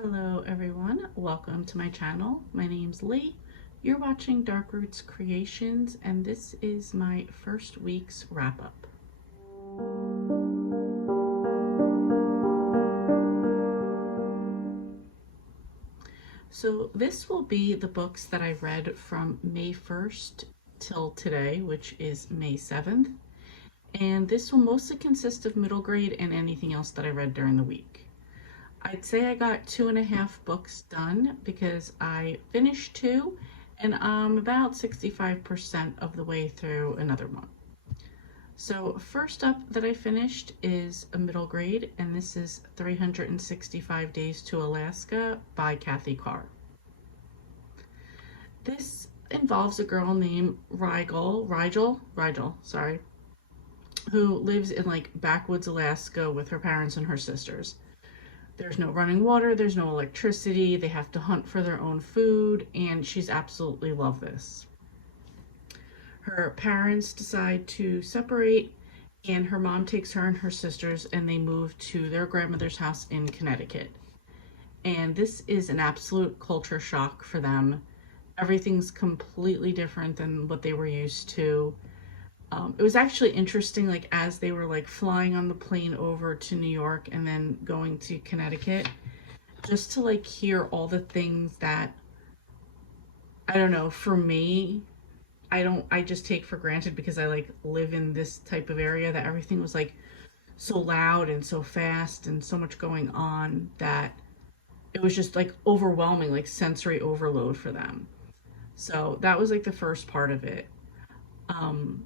Hello everyone, welcome to my channel. My name's Lee. You're watching Dark Roots Creations and this is my first week's wrap up. So this will be the books that I read from May 1st till today, which is May 7th. And this will mostly consist of middle grade and anything else that I read during the week. I'd say I got 2.5 books done because I finished 2 and I'm about 65% of the way through another one. So first up that I finished is a middle grade, and this is 365 Days to Alaska by Kathy Carr. This involves a girl named Rigel, sorry, who lives in like backwoods Alaska with her parents and her sisters. There's no running water, there's no electricity, they have to hunt for their own food, and she's absolutely love this. Her parents decide to separate, and her mom takes her and her sisters and they move to their grandmother's house in Connecticut. And this is an absolute culture shock for them. Everything's completely different than what they were used to. It was actually interesting, like as they were like flying on the plane over to New York and then going to Connecticut, just to like hear all the things that, I don't know, for me, I just take for granted because I like live in this type of area, that everything was like so loud and so fast and so much going on that it was just like overwhelming, like sensory overload for them. So that was like the first part of it. Um,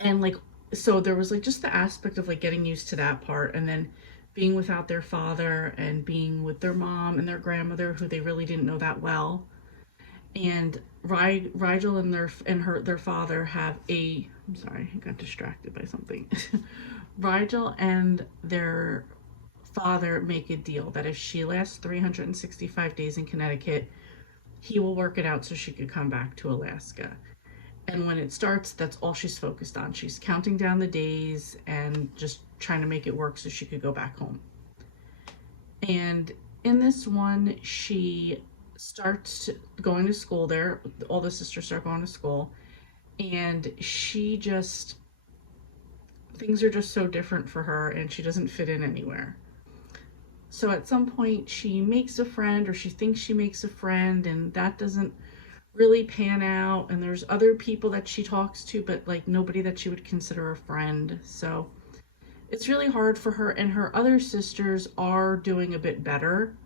and like, so there was like just the aspect of like getting used to that part, and then being without their father and being with their mom and their grandmother who they really didn't know that well. And Rigel and their father have a, I'm sorry, I got distracted by something. Rigel and their father make a deal that if she lasts 365 days in Connecticut, he will work it out so she could come back to Alaska. And when it starts, that's all she's focused on. She's counting down the days and just trying to make it work so she could go back home. And in this one, she starts going to school there. All the sisters start going to school. And she just, things are just so different for her and she doesn't fit in anywhere. So at some point, she makes a friend, or she thinks she makes a friend, and that doesn't really pan out. And there's other people that she talks to, but like nobody that she would consider a friend. So it's really hard for her, and her other sisters are doing a bit better,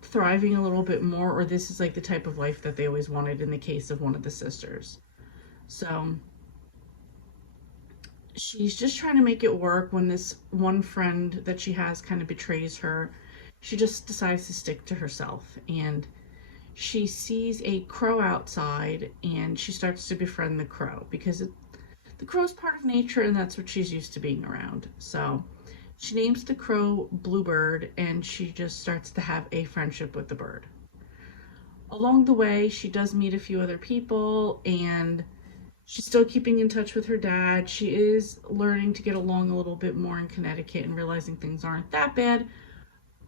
thriving a little bit more, or this is like the type of life that they always wanted in the case of one of the sisters. So she's just trying to make it work when this one friend that she has kind of betrays her. She just decides to stick to herself, and she sees a crow outside and she starts to befriend the crow because the crow's part of nature and that's what she's used to being around. So she names the crow Bluebird and she just starts to have a friendship with the bird. Along the way, she does meet a few other people, and she's still keeping in touch with her dad. She is learning to get along a little bit more in Connecticut and realizing things aren't that bad,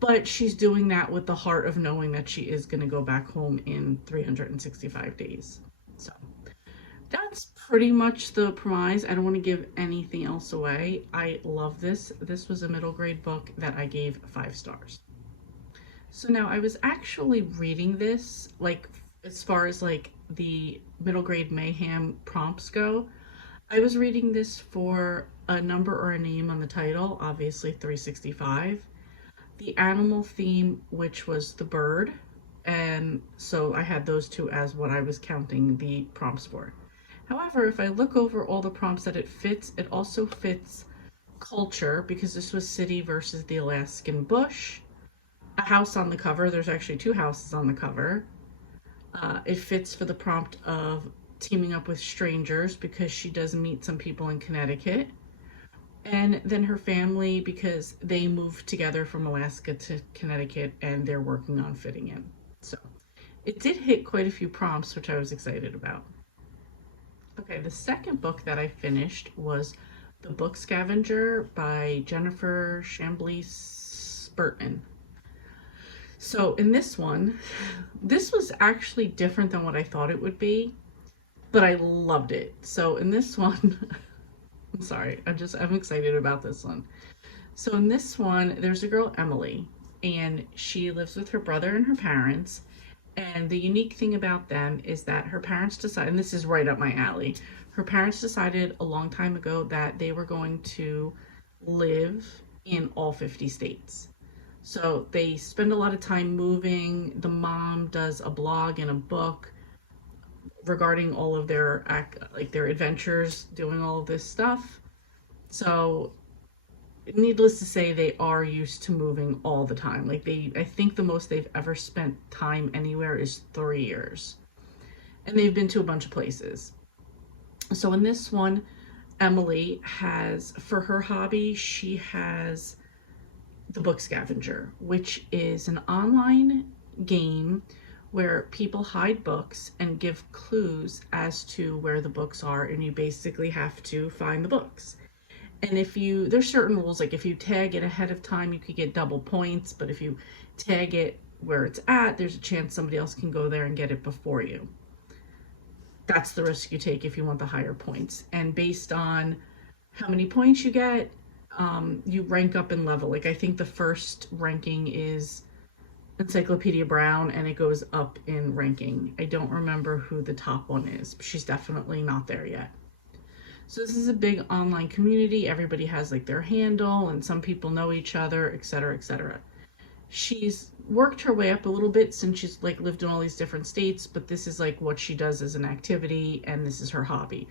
but she's doing that with the heart of knowing that she is going to go back home in 365 days. So that's pretty much the premise. I don't want to give anything else away. I love this. This was a middle grade book that I gave 5 stars. So now I was actually reading this, like as far as like the middle grade mayhem prompts go, I was reading this for a number or a name on the title, obviously 365. The animal theme, which was the bird, and so I had those two as what I was counting the prompts for. However, if I look over all the prompts that it fits, it also fits culture, because this was city versus the Alaskan bush. A house on the cover, there's actually 2 houses on the cover. It fits for the prompt of teaming up with strangers because she does meet some people in Connecticut. And then her family, because they moved together from Alaska to Connecticut and they're working on fitting in. So it did hit quite a few prompts, which I was excited about. Okay, the second book that I finished was The Book Scavenger by Jennifer Chambliss Burton. So in this one, this was actually different than what I thought it would be, but I loved it. So in this one, I'm sorry, I'm excited about this one. So in this one, there's a girl, Emily, and she lives with her brother and her parents. And the unique thing about them is that her parents decided, and this is right up my alley, her parents decided a long time ago that they were going to live in all 50 states. So they spend a lot of time moving. The mom does a blog and a book regarding all of their their adventures doing all of this stuff. So needless to say, they are used to moving all the time. I think the most they've ever spent time anywhere is 3 years. And they've been to a bunch of places. So in this one, Emily has, for her hobby, she has the Book Scavenger, which is an online game where people hide books and give clues as to where the books are, and you basically have to find the books. And there's certain rules, like if you tag it ahead of time, you could get double points, but if you tag it where it's at, there's a chance somebody else can go there and get it before you. That's the risk you take if you want the higher points. And based on how many points you get, you rank up in level. Like I think the first ranking is Encyclopedia Brown, and it goes up in ranking. I don't remember who the top one is, but she's definitely not there yet. So this is a big online community. Everybody has like their handle, and some people know each other, etc., etc. She's worked her way up a little bit since she's like lived in all these different states, but this is like what she does as an activity, and this is her hobby.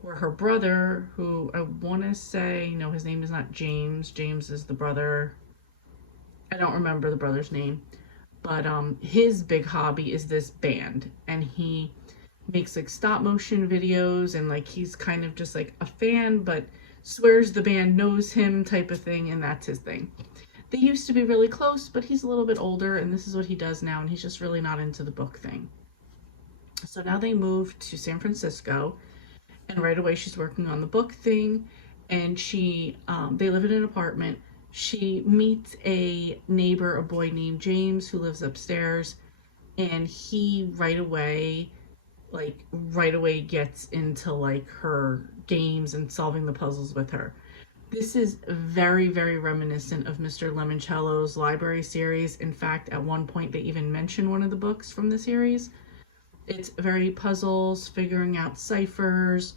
Where her brother, who I want to say, no, his name is not James. James is the brother. I don't remember the brother's name, but his big hobby is this band, and he makes like stop motion videos, and like he's kind of just like a fan, but swears the band knows him type of thing, and that's his thing. They used to be really close, but he's a little bit older, and this is what he does now, and he's just really not into the book thing. So now they moved to San Francisco, and right away she's working on the book thing, and they live in an apartment. She meets a neighbor, a boy named James, who lives upstairs, and he right away gets into like her games and solving the puzzles with her. This is very, very reminiscent of Mr. Lemoncello's library series. In fact, at one point they even mention one of the books from the series. It's very puzzles, figuring out ciphers,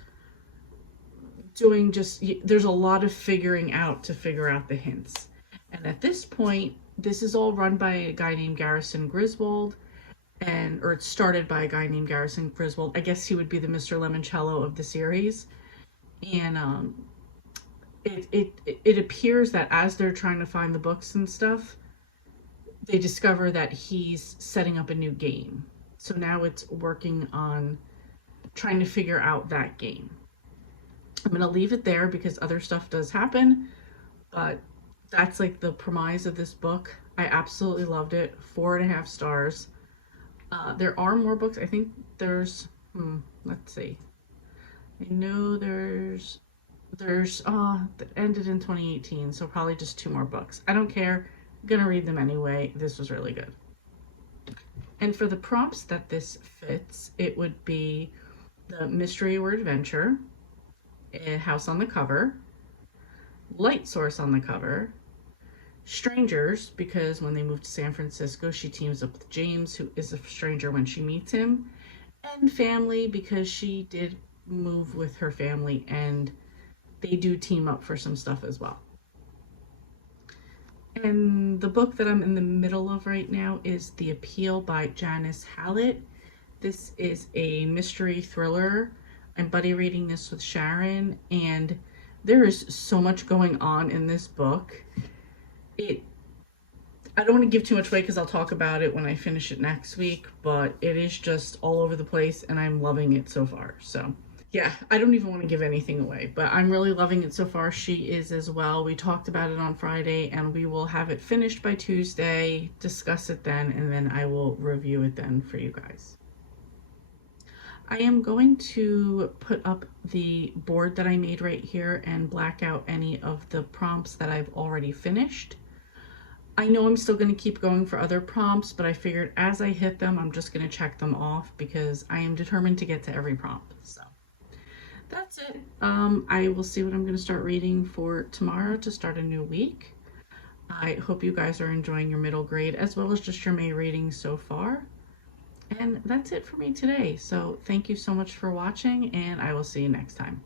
there's a lot of figuring out to figure out the hints. And at this point, this is all run by a guy named Garrison Griswold, or it started by a guy named Garrison Griswold. I guess he would be the Mr. Lemoncello of the series. And it appears that as they're trying to find the books and stuff, they discover that he's setting up a new game. So now it's working on trying to figure out that game. I'm going to leave it there because other stuff does happen, but that's like the premise of this book. I absolutely loved it. 4.5 stars. There are more books. I think there's, let's see. I know there's, that ended in 2018, so probably just 2 more books. I don't care. I'm going to read them anyway. This was really good. And for the prompts that this fits, it would be the mystery or adventure, a house on the cover, light source on the cover, strangers, because when they move to San Francisco, she teams up with James, who is a stranger when she meets him, and family, because she did move with her family, and they do team up for some stuff as well. And the book that I'm in the middle of right now is The Appeal by Janice Hallett. This is a mystery thriller. I'm buddy reading this with Sharon, and there is so much going on in this book. I don't want to give too much away because I'll talk about it when I finish it next week, but it is just all over the place, and I'm loving it so far. So yeah, I don't even want to give anything away, but I'm really loving it so far. She is as well. We talked about it on Friday, and we will have it finished by Tuesday, discuss it then, and then I will review it then for you guys. I am going to put up the board that I made right here and black out any of the prompts that I've already finished. I know I'm still going to keep going for other prompts, but I figured as I hit them, I'm just going to check them off because I am determined to get to every prompt. So that's it. I will see what I'm going to start reading for tomorrow to start a new week. I hope you guys are enjoying your middle grade as well as just your May readings so far. And that's it for me today. So thank you so much for watching, and I will see you next time.